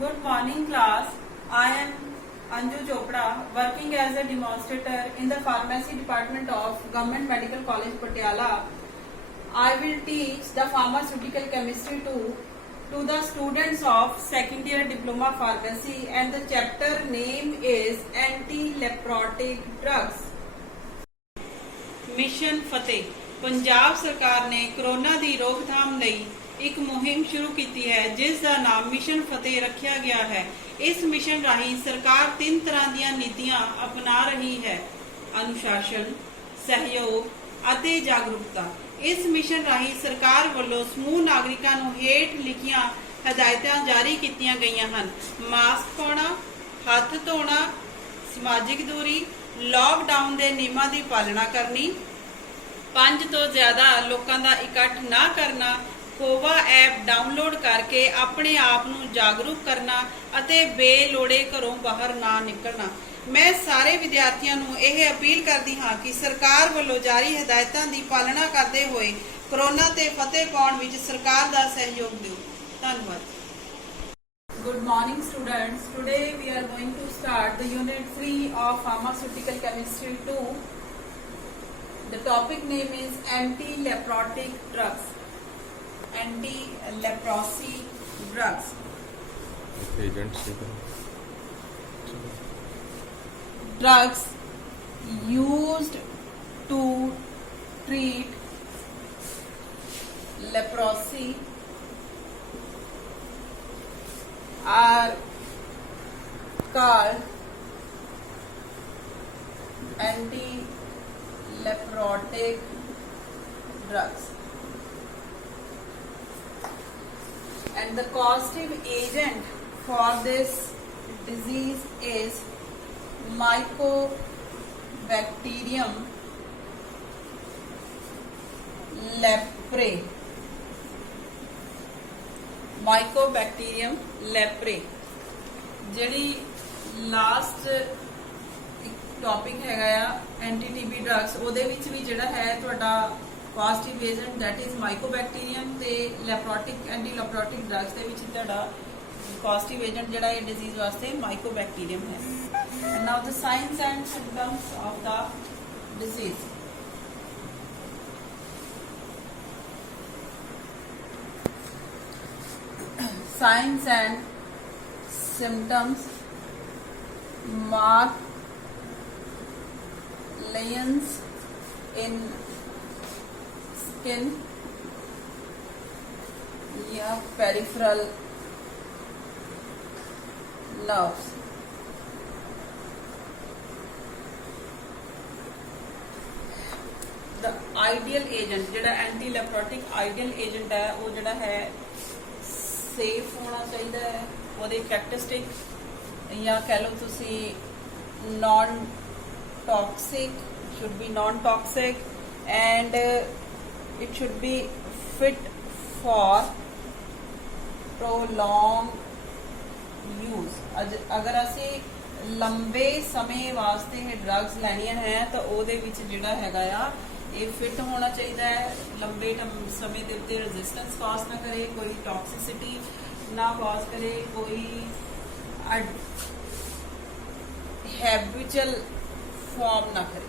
Good morning, class. I am Anju Chopra, working as a demonstrator in the pharmacy department of Government Medical College, Patiala. I will teach the pharmaceutical chemistry to the students of second year diploma pharmacy, and the chapter name is anti-leprotic drugs. Mission ਫਤਿਹ ਪੰਜਾਬ ਸਰਕਾਰ ਨੇ corona ਦੀ ਰੋਕਥਾਮ ਲਈ ਇੱਕ ਮੁਹਿੰਮ ਸ਼ੁਰੂ ਕੀਤੀ ਹੈ ਜਿਸ ਦਾ ਨਾਮ ਮਿਸ਼ਨ ਫਤਿਹ ਰੱਖਿਆ ਗਿਆ ਹੈ। ਇਸ ਮਿਸ਼ਨ ਰਾਹੀਂ ਸਰਕਾਰ 3 ਤਰ੍ਹਾਂ ਦੀਆਂ ਨੀਤੀਆਂ ਅਪਣਾ ਰਹੀ ਹੈ: ਅਨੁਸ਼ਾਸਨ, ਸਹਿਯੋਗ ਅਤੇ ਜਾਗਰੂਕਤਾ। ਇਸ ਮਿਸ਼ਨ ਰਾਹੀਂ ਸਰਕਾਰ ਵੱਲੋਂ ਸਮੂਹ ਨਾਗਰਿਕਾਂ ਨੂੰ ਹੇਠ ਲਿਖੀਆਂ ਹਦਾਇਤਾਂ ਜਾਰੀ ਕੀਤੀਆਂ ਗਈਆਂ ਹਨ: ਮਾਸਕ ਪਾਉਣਾ, ਹੱਥ ਧੋਣਾ, ਸਮਾਜਿਕ ਦੂਰੀ, लॉकडाउन के नियमों की पालना करनी, 5 तो ज़्यादा लोगों का इकट्ठ ना करना, कोवा ऐप डाउनलोड करके अपने आप नूं जागरूक करना अते बेलोड़े घरों बाहर ना निकलना। मैं सारे विद्यार्थियों नूं यह अपील करती हाँ कि सरकार वालों जारी हदायतों की पालना करते हुए कोरोना ते फतेह पाउण विच सरकार का सहयोग दिओ। धन्यवाद। Good morning, students. Today we are going to start the unit 3 of pharmaceutical chemistry 2. The topic name is anti-leprotic drugs. Anti-leprosy drugs. Agents. Drugs used to treat leprosy are called anti-leprotic drugs, and the causative agent for this disease is Mycobacterium leprae. Mycobacterium leprae जी last topic है anti TB drugs भी जोड़ा है positive agent that is Mycobacterium ते leprotic anti leprotic drugs positive agent जोड़ा ये disease वास्ते Mycobacterium है। And now the signs and symptoms of the disease. Signs and symptoms: marked lesions in skin या peripheral nerves. The ideal agent जोड़ा anti-leprotic ideal agent है वो जोड़ा है सेफ होना चाहिए है, वो कैरेक्टरिस्टिक या कह लो तुसी non toxic, should be non toxic and it should be fit for prolong use. अगर असी लंबे समय वास्ते ड्रग्स लैनिया है तो वो जोड़ा है ये फिट होना चाहिए है, लंबे समय के उत्ते रेजिस्टेंस कॉज ना करे, कोई टॉक्सिसिटी ना कॉज करे, कोई हैबिचुअल फॉर्म ना करे।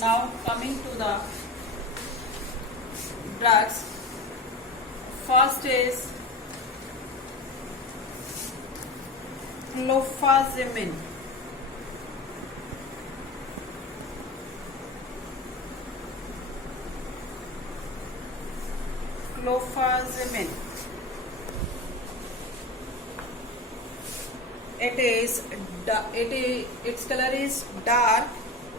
Now coming to the drugs, first is clofazimine. Clofazimine. Its color is dark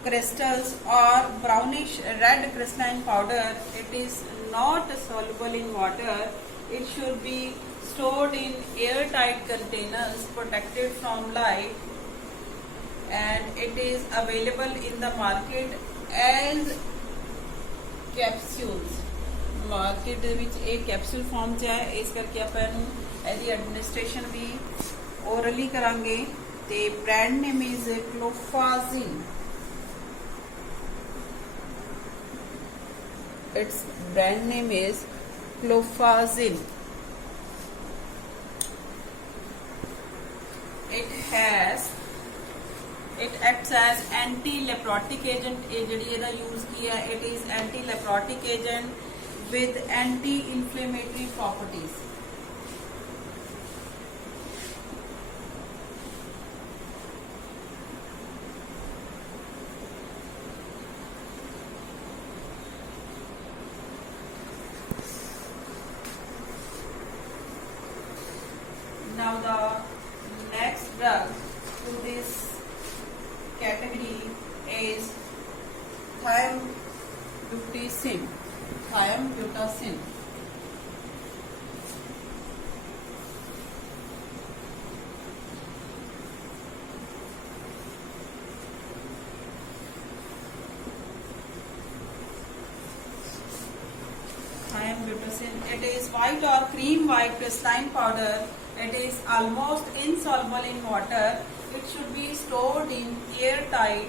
crystals or brownish red crystalline powder. It is not soluble in water. It should be stored in airtight containers protected from light, and it is available in the market as capsules. Market एक capsule form च है, इस करके आप administration भी orally करांगे। ते brand name is clofazine. Its brand name is Clofazil. it acts as anti-leprotic agent. ये जड़ी ਇਹਦਾ यूज किया, it is anti-leprotic agent with anti-inflammatory properties. Now the next drug to this category is thiambutacin. Thiambutacin. Thiambutacin. It is white or cream white crystalline powder. It is almost insoluble in water. It should be stored in airtight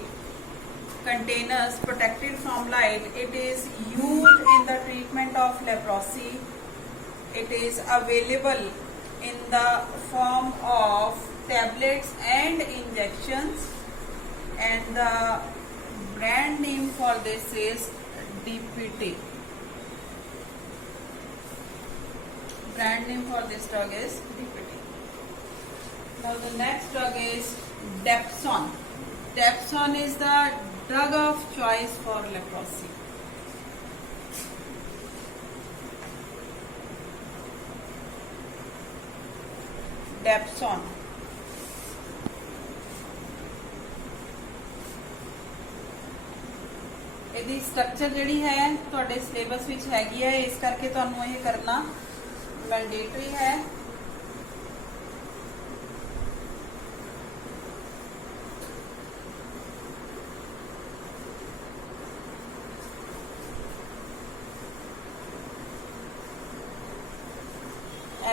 containers protected from light. It is used in the treatment of leprosy. It is available in the form of tablets and injections, and the brand name for this is DPT. Brand name for this drug is DPT. Now the next drug is Dapsone. Dapsone is the drug of choice for leprosy. Dapsone. ਇਹਦੀ structure ਜਿਹੜੀ ਹੈ ਤੁਹਾਡੇ syllabus ਵਿੱਚ ਹੈਗੀ ਹੈ, ਇਸ ਕਰਕੇ ਤੁਹਾਨੂੰ ਇਹ ਕਰਨਾ मैंडेटरी है.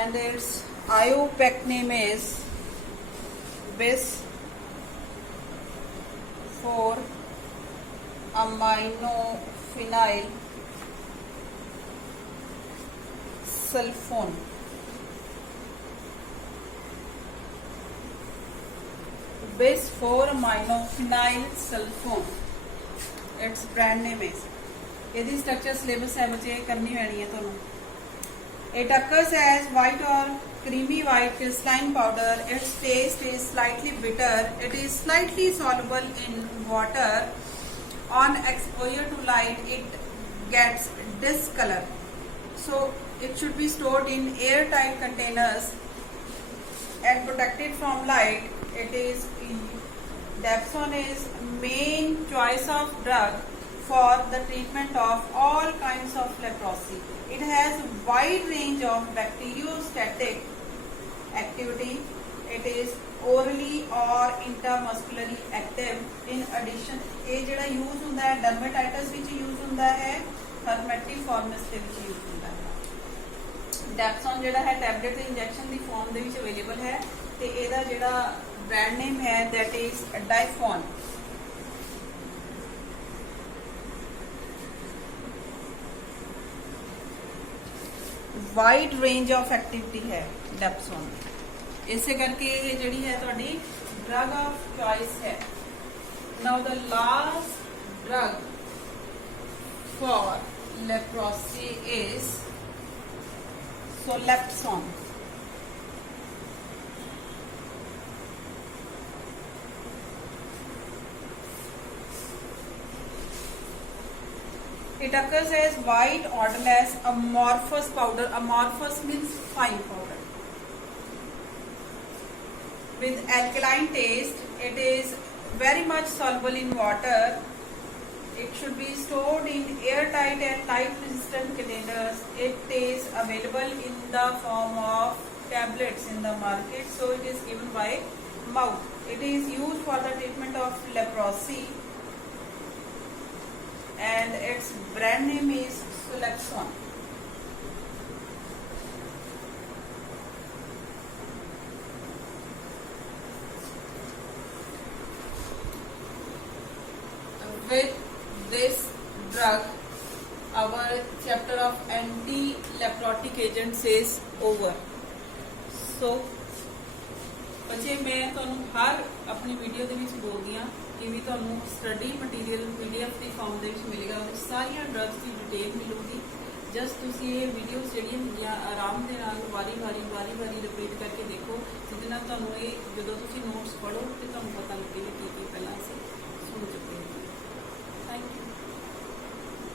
And its IUPAC name is bis 4-aminophenyl sulfone. Bis 4-aminophenyl sulfone. Its brand name is. यदि स्ट्रक्चर सिलेबस है बच्चे करनी पैनी है ਤੁਹਾਨੂੰ. It occurs as white or creamy white crystalline powder. Its taste is slightly bitter. It is slightly soluble in water. On exposure to light, it gets discolor. So it should be stored in airtight containers and protected from light. It is Dapsone is main choice of drug for the treatment of all kinds of leprosy. It has wide range of bacteriostatic activity. It is orally or intramuscularly active. In addition, ये जड़ा use होता है dermatitis विच use होता है, herpetiformis के विच use होता है. Dapsone ਜਿਹੜਾ ਹੈ टैबलेट ਤੇ इंजेक्शन ਦੀ फॉर्म ਦੇ ਵਿੱਚ अवेलेबल है ਤੇ ਇਹਦਾ ਜਿਹੜਾ ब्रांड नेम है that is Difone. Wide range of activity है Dapsone. इसे करके ये जड़ी है ਤੁਹਾਡੀ ड्रग ऑफ चॉइस है. Now the last drug for leprosy is Solepsone. It occurs as white odorless amorphous powder. Amorphous means fine powder. With alkaline taste. It is very much soluble in water. It should be stored in airtight and light resistant containers. It is available in the form of tablets in the market. So it is given by mouth. It is used for the treatment of leprosy. And its brand name is Solepsone. With this drug, our chapter of anti-leprotic agents is over. So, ਬੱਚੇ ਮੈਂ ਤੁਹਾਨੂੰ ਹਰ ਆਪਣੀ video ਦੇ ਵਿੱਚ ਬੋਲਦੀ ਹਾਂ ਕਿ ਵੀ ਤੁਹਾਨੂੰ ਸਟੱਡੀ ਮਟੀਰੀਅਲ PDF ਦੀ ਫਾਰਮ ਦੇ ਵਿੱਚ ਮਿਲੇਗਾ, ਉਹਦੇ ਵਿੱਚ ਸਾਰੀਆਂ ਡਰੱਗਸ ਦੀ ਡਿਟੇਲ ਮਿਲੂਗੀ। ਜਸਟ ਤੁਸੀਂ ਇਹ ਵੀਡੀਓਜ਼ ਜਿਹੜੀਆਂ ਹੁੰਦੀਆਂ ਆਰਾਮ ਦੇ ਨਾਲ ਵਾਰੀ ਵਾਰੀ ਰਿਪੀਟ ਕਰਕੇ ਦੇਖੋ, ਜਿਹਦੇ ਨਾਲ ਤੁਹਾਨੂੰ ਇਹ ਜਦੋਂ